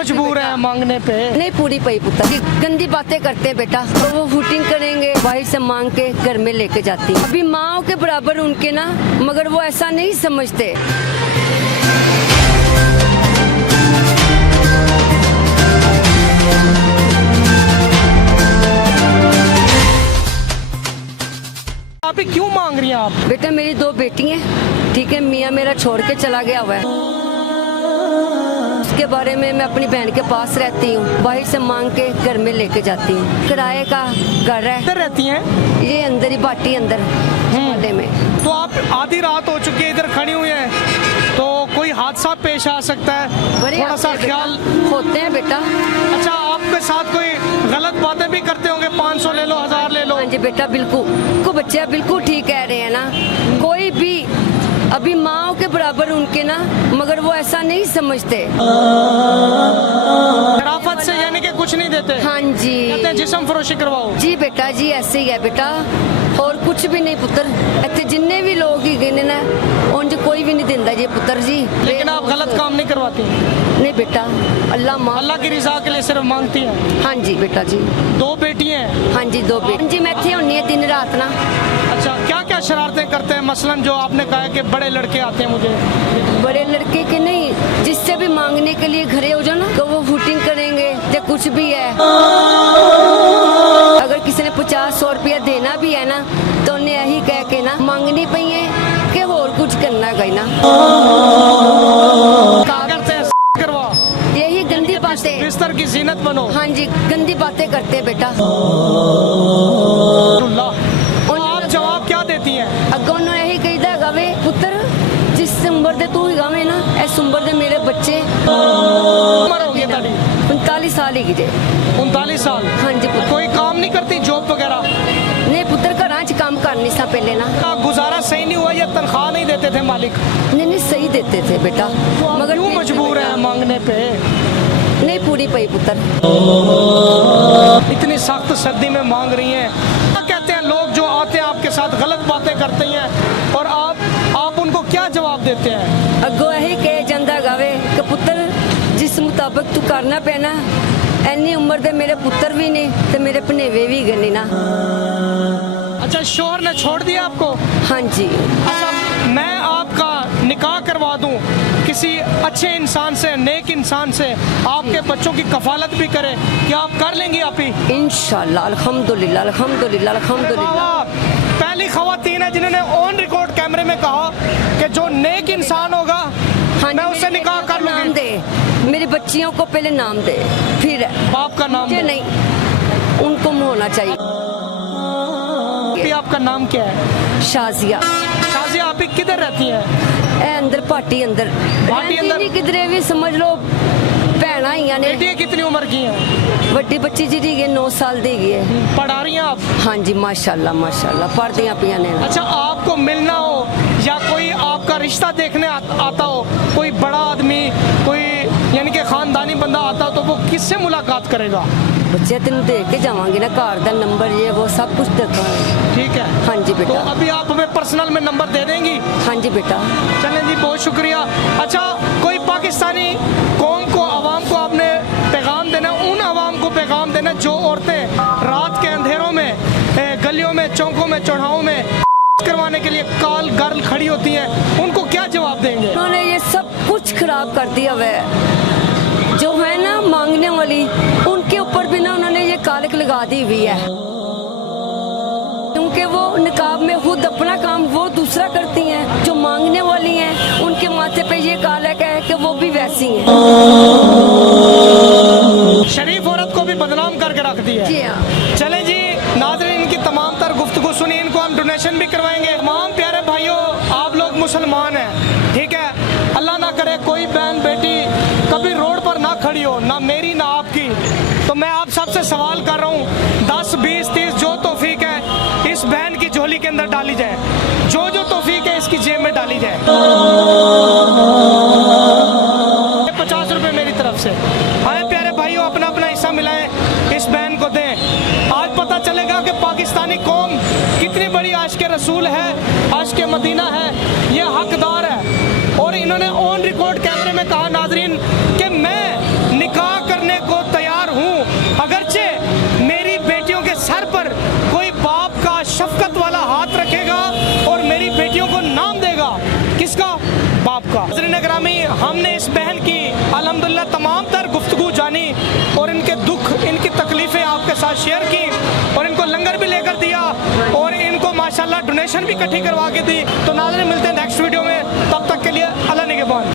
मजबूर है मांगने पे? नहीं पूरी पई पुत्र, गंदी बातें करते हैं बेटा। तो वो फूटिंग करेंगे, बाहर से मांग के घर में लेके जाती। अभी माँ के बराबर उनके ना, मगर वो ऐसा नहीं समझते। अभी क्यों मांग रही हैं आप? बेटा मेरी 2 बेटी हैं, ठीक है। मियाँ मेरा छोड़ के चला गया हुआ है। उसके बारे में मैं अपनी बहन के पास रहती हूँ, बाहर से मांग के घर में लेके जाती हूँ। किराए का घर है। किधर रहती हैं? ये अंदर ही बाटी अंदर मोहल्ले में। तो आप आधी रात हो चुकी है, इधर खड़ी हुई हैं, तो कोई हादसा पेश आ सकता है, थोड़ा सा ख्याल होते हैं बेटा। अच्छा, आपके साथ कोई गलत बातें भी करते होंगे, 500 ले लो, 1000 ले लो? हाँ जी बेटा, बिल्कुल को बच्चे बिल्कुल ठीक कह रहे हैं ना। कोई भी अभी माँ के बराबर उनके ना, मगर वो ऐसा नहीं समझते। शराफत से यानी कि कुछ नहीं देते? हाँ जी, कहते हैं जिस्म फरोशी करवाओ। जी बेटा जी, ऐसे ही है बेटा, और कुछ भी नहीं पुत्र। इतने जिन्ने भी लोग ही गए ना, उनसे कोई भी नहीं दिंदा जी पुत्र जी। लेकिन आप गलत काम नहीं करवाती? नहीं बेटा, अल्लाह की रिजा के लिए सिर्फ मांगती हैं? हाँ जी बेटा जी। 2 बेटी हैं? हाँ जी 2 बेटी जी। मैं इतनी होनी है दिन रात ना। अच्छा, क्या क्या शरारतें करते हैं? मसलन जो आपने कहा कि बड़े लड़के आते हैं, मुझे बड़े लड़के के नहीं, जिससे भी मांगने के लिए खड़े हो जाओ ना, तो वो फूटिंग करेंगे या कुछ भी है। अगर किसी ने 50-100 रुपया देना भी है ना, तो उन्हें यही कह के ना मांगनी पई है कि और कुछ करना गई ना। करते हैं करवा, यही गंदी बातें, बिस्तर की जीनत बनो। हाँ जी, गंदी बातें करते हैं बेटा। आप जवाब क्या देती हैं? अगों यही कहीदा गावे पुत्र, जिस उम्र दे तू ही गावे ना, इस उम्र दे मेरे बच्चे। उम्र हो गई ताड़ी? 39 साल ही गिजे। 39 साल? हाँ जी पुत्र। कोई काम नहीं करती, जॉब वगैरह? नहीं पुत्र, घर च काम करनी सा पहले ना। गुजारा सही नहीं हुआ या तनख्वाह नहीं देते थे मालिक? नहीं सही देते थे बेटा, मगर क्यों मजबूर है मांगने पे? नहीं पूरी पई पुत्र। इतनी सख्त सर्दी में मांग रही हैं। क्या कहते हैं लोग जो आते हैं आपके साथ, गलत बातें करते हैं, और आप उनको क्या जवाब देते हैं? अगो यही कहे जांदा गावे कि पुत्र जिस मुताबिक तू करना पैना, इन्नी उम्र दे मेरे पुत्र भी नहीं, तो मेरे भनेवे भी गए ना। अच्छा, शोहर ने छोड़ दिया आपको? हाँ जी। अच्छा, मैं आपका निकाह करवा दूं किसी अच्छे इंसान से, नेक इंसान से, आपके बच्चों की कफालत भी करे, क्या आप कर लेंगी? आप ही? इंशाल्लाह, अल्हम्दुलिल्लाह अल्हम्दुलिल्लाह अल्हम्दुलिल्लाह। पहली खवातीन है जिन्होंने ऑन रिकॉर्ड कैमरे में कहा कि जो नेक इंसान होगा, हाँ मैं उससे निकाह कर नाम लूंगी। दे, मेरी बच्चियों को पहले नाम दे, फिर बाप का नाम मुझे दे। नहीं, उनको होना चाहिए। आपका नाम क्या है? शाजिया। शाजिया, आप ही किधर रहती हैं? ए अंदर पार्टी अंदर। पार्टी अंदर? किधरे भी समझ लो भैना ही ने। बेटियां कितनी उम्र की हैं? बड़ी बच्ची जी दी 9 साल दी है। पढ़ा रही हैं आप? हाँ जी माशाल्लाह माशाल्लाह, पढ़दियां पिया ने। अच्छा, आपको मिलना हो या कोई आपका रिश्ता देखने आता हो, कोई बड़ा आदमी, कोई यानी कि खानदानी बंदा आता हो, तो वो किससे मुलाकात करेगा? बच्चे तेन देख के जावांगे ना, घर का नंबर ये वो सब कुछ देता है। ठीक है। हाँ जी बेटा। तो अभी आप हमें पर्सनल में नंबर दे देंगी? हाँ जी बेटा। चलें जी, बहुत शुक्रिया। अच्छा, कोई पाकिस्तानी कौम को, आवाम को आपने पैगाम देना, उन आवाम को पैगाम देना जो औरतें रात के अंधेरों में, गलियों में, चौकों में, चौराहों में करवाने के लिए काल गर्ल खड़ी होती हैं, उनको क्या जवाब देंगे? उन्होंने ये सब कुछ खराब कर दिया हुआ जो है ना मांगने वाली, उनके ऊपर भी ना उन्होंने ये कालिक लगा दी हुई है, क्योंकि वो निकाब में खुद अपना काम वो दूसरा करती हैं। जो मांगने वाली हैं उनके माथे पे ये कालिक है कि वो भी वैसी हैं। शरीफ औरत को भी बदनाम करके रख दिया है। जी हाँ। चलें जी नाज़रीन, इनकी तमाम तर गुफ्तगू सुनी, इनको हम डोनेशन भी करवाएंगे। तमाम प्यारे भाइयों, आप लोग मुसलमान हैं, ठीक है? अल्लाह ना करे कोई बहन बेटी कभी रोड पर ना खड़ी हो, ना मेरी ना आपकी। तो मैं आप सबसे सवाल कर रहा हूँ, 10, 20, 30 जो तौफीक है इस बहन की झोली के अंदर डाली जाए, जो तौफीक है इसकी जेब में डाली जाए। 50 रुपए मेरी तरफ से। आए प्यारे भाइयों, अपना अपना हिस्सा मिलाएं, इस बहन को दें। आज पता चलेगा कि पाकिस्तानी कौम कितनी बड़ी आशिक रसूल है, आशिक मदीना है, ये हकदार है। और इन्होंने ऑन रिकॉर्ड कैमरे में कहा नाजरीन कि मैं निकाह हमने इस बहन की अल्हम्दुलिल्लाह तमाम तर गुफ्तगू जानी और इनके दुख इनकी तकलीफ़ें आपके साथ शेयर की और इनको लंगर भी लेकर दिया और इनको माशाल्लाह डोनेशन भी इकट्ठी करवा के दी। तो नाज़रीन मिलते हैं नेक्स्ट वीडियो में, तब तक के लिए अल्लाह निगहबान।